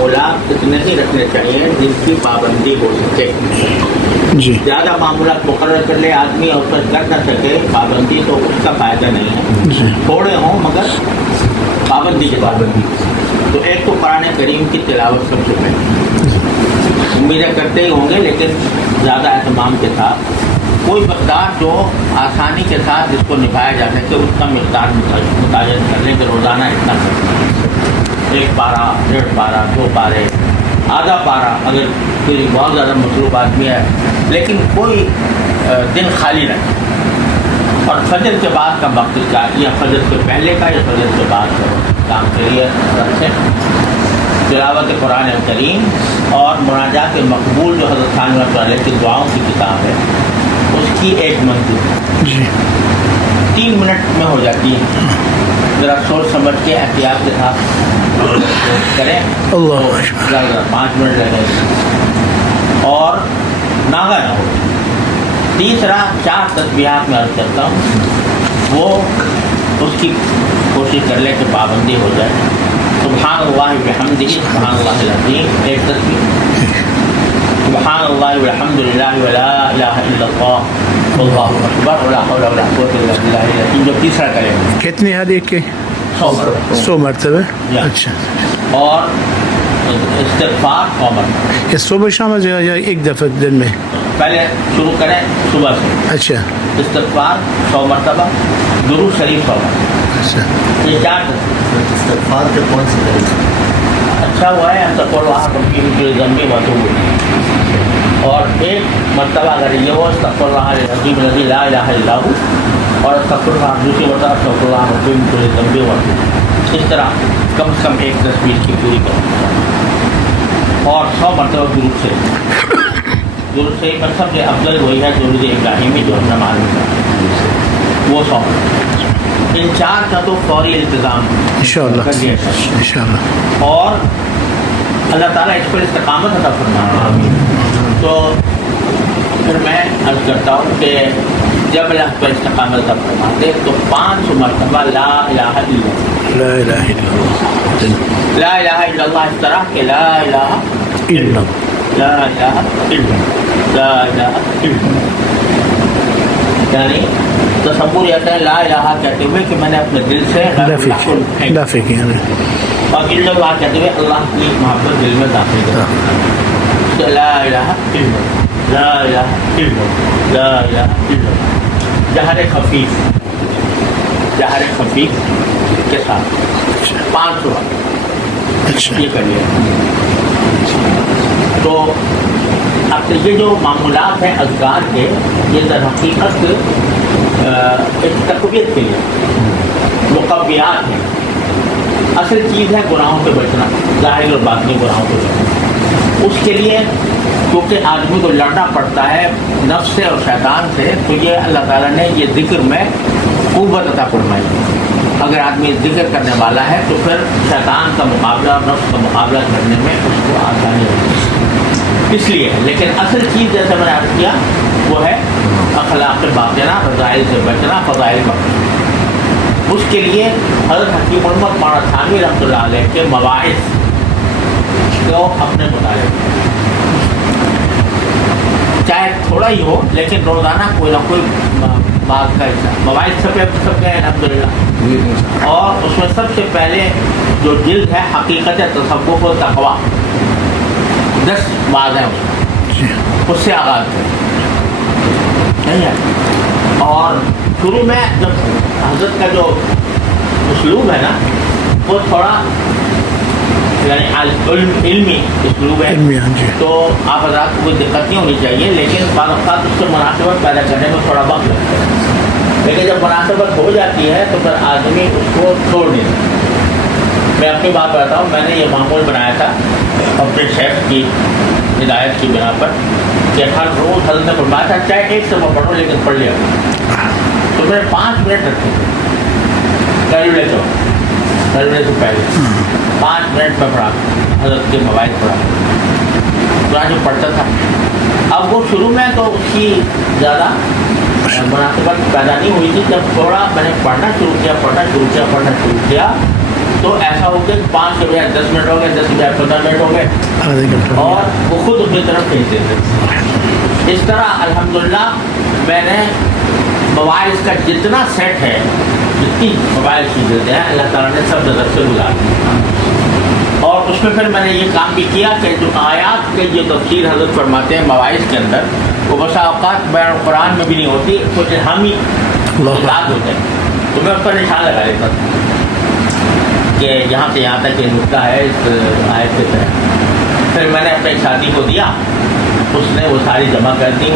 معمولات اتنے ہی رکھنے چاہیے جن کی پابندی ہو سکے. جی زیادہ معمولات مقرر کر لے آدمی اور پر کر نہ سکے پابندی تو اس کا فائدہ نہیں ہے. تھوڑے ہوں مگر پابندی کے پابندی. تو ایک تو قرآن کریم کی تلاوت سب سے پہلے امیدیں کرتے ہی ہوں گے لیکن زیادہ اہتمام کے ساتھ کوئی مقدار جو آسانی کے ساتھ جس کو نبھایا جا سکے اس کا مقدار متعین کر لیں کہ روزانہ اتنا کریں. 1 پارہ 1.5 پارہ 2 پارے آدھا پارہ اگر کوئی بہت زیادہ مصروف آدمی ہے لیکن کوئی دن خالی رہے. اور فجر کے بعد کا وقت کا یا فجر سے پہلے کا یا فجر کے بعد کا کام کریے رکھیں. تلاوت قرآن کریم اور مناجات مقبول جو حضرت ثانوی رحمۃ اللہ علیہ کی دعاؤں کی کتاب ہے اس کی ایک منزل جی 3 منٹ میں ہو جاتی ہے. ذرا سوچ سمجھ کے احتیاط کے ساتھ کریں. اللہ 5 منٹ لگے اور ناغہ نہ ہو. تیسرا 4 تسبیحات میں عرض کرتا ہوں وہ اس کی کوشش کر لیں کہ پابندی ہو جائے. سبحان اللہ وبحمدہ سبحان اللہ العظیم 1 تسبیح. سبحان اللہ والحمد للہ ولا الہ الا اللہ واللہ اکبر ولا حول ولا قوۃ الا باللہ العظیم جو تیسرا کریں. کتنی حدیث کے 100 مرتبہ. اچھا اور استغفار 100 مرتبہ. یہ صبح شام یا ایک دفعہ دن میں پہلے شروع کریں صبح سے. اچھا استغفار 100 مرتبہ درود شریف 100 مرتبہ. اچھا یہ 4 استغفار کے کون سے طریقے؟ اچھا ہوا ہے تقول وہاں کی ذنبی مطلوب. اور 1 مرتبہ اگر یہ ہو استغفر اللہ العظیم الذی لا الہ الا ہو اور استغفر اللہ دوسری مرتبہ استغفر اللہ العظیم الذی ذنبی مطلوب. اس طرح کم سے کم 1 تصویر کی پوری کریں اور 100 مرتبہ درود سے. درود سے پر سب سے افضل وہی ہے درود ابراہیمی جو ہم نے معلوم کیا وہ 100. ان 4 کا تو فوری التزام انشاءاللہ کر دیا انشاءاللہ. اور اللہ تعالیٰ اس پر استقامت عطا فرمائے. تو پھر میں عرض کرتا ہوں کہ جب اللہ پر استقامت عطا فرماتے تو 500 مرتبہ لا الہ الا اللہ. لا الہ الا اللہ. لا الہ الا اللہ اس طرح کہ لا الہ الا اللہ لا الہ الا اللہ لا الہ الا اللہ. یعنی تصور یہ ہے لا الہ کہتے ہوئے کہ میں نے اپنے دل سے دافع کیا اور الا اللہ کہتے ہوئے اللہ کی محبت دل میں داخل کر. لا الہ الا اللہ لا الہ الا اللہ لا الہ الا اللہ جہر خفیف کے ساتھ 500 اچھا یہ کریے. تو اب یہ جو معمولات ہیں اذکار کے یہ در حقیقت ایک تقویت کے لیے مقویات ہیں. اصل چیز ہے گناہوں سے بچنا ظاہر اور باطنی گناہوں سے بچنا. اس کے لیے کیونکہ آدمی کو لڑنا پڑتا ہے نفس سے اور شیطان سے تو یہ اللہ تعالیٰ نے یہ ذکر میں قوت عطا فرمائی. اگر آدمی ذکر کرنے والا ہے تو پھر شیطان کا مقابلہ اور نفس کا مقابلہ کرنے میں اس کو آسانی ہوتی ہے. اس لیے لیکن اصل چیز جیسے میں نے عرض کیا وہ ہے اخلاق باطنہ رذائل سے بچنا فضائل بخشنا. اس کے لیے حضرت حکیم محمد مولانا ثانوی رحمۃ اللہ علیہ کے مواعظ کو اپنے مطالعے چاہے تھوڑا ہی ہو لیکن روزانہ کوئی نہ کوئی بات کا حصہ. مواعظ سب کے الحمدللہ. اور اس میں سب سے پہلے جو جلد ہے حقیقت تصوف و تقویٰ 10 بات ہیں اس سے آغاز کریں نہیں ہے. اور شروع میں جب حضرت کا جو اسلوب ہے نا وہ تھوڑا یعنی علمی اسلوب ہے تو آپ حضرات کو کوئی دقت نہیں ہونی چاہیے لیکن بعض اوقات اس سے مناسبت پیدا کرنے میں تھوڑا وقت لگتا ہے. لیکن جب مناسبت ہو جاتی ہے تو پھر آدمی اس کو چھوڑ نہیں سکتا. میں اپنی بات بتاتا ہوں میں نے یہ معمول بنایا تھا اپنے شیخ کی ہدایت کی بنا پر کہ ہر روز حضرت نے فرمایا تھا چاہے 1 صفحہ پڑھو لیکن پڑھ لیا. تو میں نے 5 منٹ رکھے تھے سے پہلے 5 منٹ میں پڑھا حضرت کے مواعظ پڑھا قرآن جو پڑھتا تھا. اب وہ شروع میں تو اس کی زیادہ مناسبت پیدا نہیں ہوئی تھی. جب تھوڑا میں نے پڑھنا شروع کیا تو ایسا ہو گیا کہ 5 کے بجائے 10 منٹ ہو گئے، 10 کے بجائے 15 منٹ ہو گئے، آدھے گھنٹہ اور وہ خود اپنی طرف کھینچتے تھے. اس طرح الحمدللہ میں نے موبائل کا جتنا سیٹ ہے، جتنی موبائل چیزیں ہیں، اللہ تعالیٰ نے سب نظر سے گزار دی. اور اس میں پھر میں نے یہ کام بھی کیا کہ جو آیات کے جو تفسیر حضرت فرماتے ہیں مواعظ کے اندر، وہ بسا اوقات بیان قرآن میں بھی نہیں ہوتی، کچھ الہامی ذات ہوتے ہیں، تو میں اس پر نشان لگا لیتا تھا کہ یہاں سے یہاں تک یہ نقطہ ہے اس آیت کے تحت. پھر میں نے اپنے ایک ساتھی کو دیا، اس نے وہ ساری جمع کر دی.